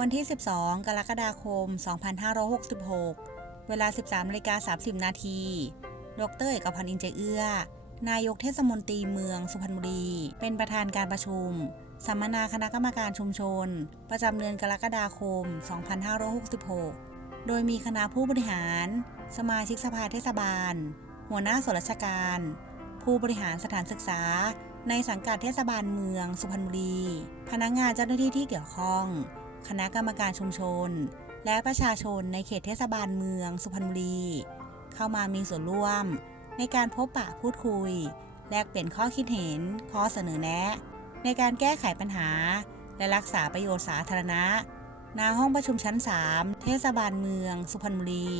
วันที่ 12 กรกฎาคม 2566 เวลา 13นาฬิกา30 นาที ดรเอกพันธ์อินเจเอื้อ นายกเทศมนตรีเมืองสุพรรณบุรี เป็นประธานการประชุม สัมมนาคณะกรรมการชุมชน ประจำเดือนกรกฎาคม 2566 โดยมีคณะผู้บริหาร สมาชิกสภาเทศบาล หัวหน้าส่วนราชการ ผู้บริหารสถานศึกษา ในสังกัดเทศบาลเมืองสุพรรณบุรี พนักงานเจ้าหน้าที่ที่เกี่ยวข้อง คณะกรรมการชุมชน และประชาชนในเขตเทศบาลเมือง สุพรรณบุรี เข้ามามีส่วนร่วม ในการพบปะพูดคุย แลกเปลี่ยนข้อคิดเห็น ข้อเสนอแนะ ในการแก้ไขปัญหา และรักษาประโยชน์สาธารณะณห้องประชุมชั้น 3 เทศบาลเมือง สุพรรณบุรี